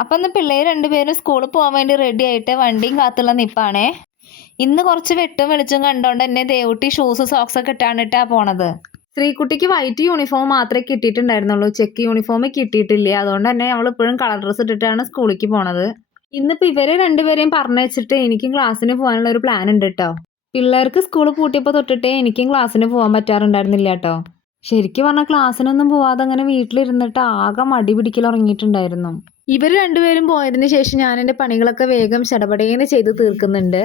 അപ്പം ഇന്ന് പിള്ളേർ രണ്ടുപേരും സ്കൂളിൽ പോകാൻ വേണ്ടി റെഡി ആയിട്ട് വണ്ടിയും കാത്തുള്ള നിപ്പാണേ. ഇന്ന് കുറച്ച് വെട്ടും വെളിച്ചം കണ്ടോണ്ട് തന്നെ ദേവുട്ടി ഷൂസ് സോക്സ് ഒക്കെ ഇട്ടാണിട്ടാ പോണത്. ശ്രീകുട്ടിക്ക് വൈറ്റ് യൂണിഫോം മാത്രമേ കിട്ടിയിട്ടുണ്ടായിരുന്നുള്ളൂ, ചെക്ക് യൂണിഫോം കിട്ടിയിട്ടില്ല. അതുകൊണ്ട് തന്നെ അവൾ ഇപ്പോഴും കളർ ഡ്രസ്സ് ഇട്ടിട്ടാണ് സ്കൂളിലേക്ക് പോണത്. ഇന്നിപ്പോൾ ഇവരെ രണ്ടുപേരെയും പറഞ്ഞയച്ചിട്ട് എനിക്കും ക്ലാസ്സിന് പോകാനുള്ള ഒരു പ്ലാൻ ഉണ്ട് കേട്ടോ. പിള്ളേർക്ക് സ്കൂൾ പൂട്ടിയപ്പോൾ തൊട്ടിട്ടേ എനിക്കും ക്ലാസ്സിന് പോകാൻ പറ്റാറുണ്ടായിരുന്നില്ല കേട്ടോ. ശരിക്കും പറഞ്ഞാൽ ക്ലാസ്സിനൊന്നും പോവാതെ അങ്ങനെ വീട്ടിലിരുന്നിട്ട് ആകെ മടി പിടിക്കലുറങ്ങിയിട്ടുണ്ടായിരുന്നു. ഇവർ രണ്ടുപേരും പോയതിന് ശേഷം ഞാൻ എൻ്റെ പണികളൊക്കെ വേഗം ചടപടേന്ന് ചെയ്ത് തീർക്കുന്നുണ്ട്.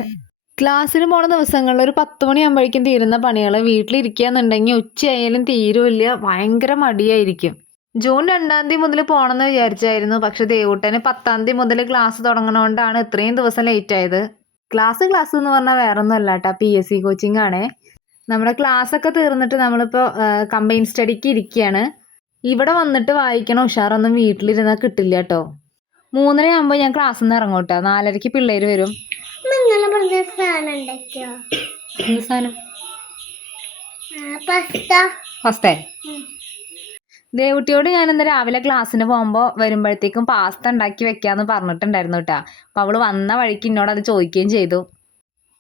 ക്ലാസ്സിന് പോണ ദിവസങ്ങളിൽ ഒരു 10 മണിയാകുമ്പോഴേക്കും തീരുന്ന പണികൾ വീട്ടിലിരിക്കുകയെന്നുണ്ടെങ്കിൽ ഉച്ചയായാലും തീരുമില്ല, ഭയങ്കര മടിയായിരിക്കും. ജൂൺ 2-ാം തീയതി മുതൽ പോകണമെന്ന് വിചാരിച്ചായിരുന്നു. പക്ഷെ ദേവൂട്ടന് 10-ാം തീയതി മുതൽ ക്ലാസ് തുടങ്ങണോണ്ടാണ് ഇത്രയും ദിവസം ലേറ്റ് ആയത്. ക്ലാസ് എന്ന് പറഞ്ഞാൽ വേറൊന്നും അല്ല കേട്ടോ, PSC കോച്ചിങ് ആണേ. നമ്മുടെ ക്ലാസ്സൊക്കെ തീർന്നിട്ട് നമ്മളിപ്പോൾ കമ്പൈൻ സ്റ്റഡിക്ക് ഇരിക്കുകയാണ്. ഇവിടെ വന്നിട്ട് വായിക്കണ ഉഷാറൊന്നും വീട്ടിലിരുന്നാൽ കിട്ടില്ല കേട്ടോ. 3:30 ആകുമ്പോൾ ഞാൻ ക്ലാസ്സിൽ നിന്ന് ഇറങ്ങും കേട്ടോ. 4:30-ക്ക് പിള്ളേർ വരും. എന്ത് സാധനം? ഫസ്റ്റേ ദേവുട്ടിയോട് ഞാൻ ഇന്ന് രാവിലെ ക്ലാസ്സിന് പോകുമ്പോൾ വരുമ്പോഴത്തേക്കും പാസ്ത ഉണ്ടാക്കി വെക്കാമെന്ന് പറഞ്ഞിട്ടുണ്ടായിരുന്നു കേട്ടോ. അപ്പോൾ അവൾ വന്ന വഴിക്ക് എന്നോട് അത് ചോദിക്കുകയും ചെയ്തു.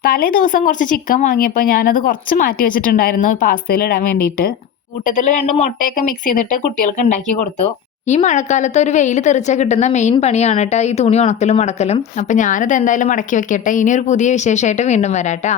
തലേ ദിവസം കുറച്ച് ചിക്കൻ വാങ്ങിയപ്പോൾ ഞാനത് കുറച്ച് മാറ്റി വെച്ചിട്ടുണ്ടായിരുന്നു പാസ്തയിൽ ഇടാൻ വേണ്ടിയിട്ട്. കൂട്ടത്തിൽ 2 മുട്ടയൊക്കെ മിക്സ് ചെയ്തിട്ട് കുട്ടികൾക്ക് ഉണ്ടാക്കി കൊടുത്തു. ഈ മഴക്കാലത്ത് ഒരു വെയിൽ തെറിച്ചാൽ കിട്ടുന്ന മെയിൻ പണിയാണ് കേട്ടോ ഈ തുണി ഉണക്കലും മടക്കലും. അപ്പം ഞാനത് എന്തായാലും മടക്കി വെക്കട്ടെ. ഇനി ഒരു പുതിയ വിശേഷമായിട്ട് വീണ്ടും വരാം കേട്ടോ.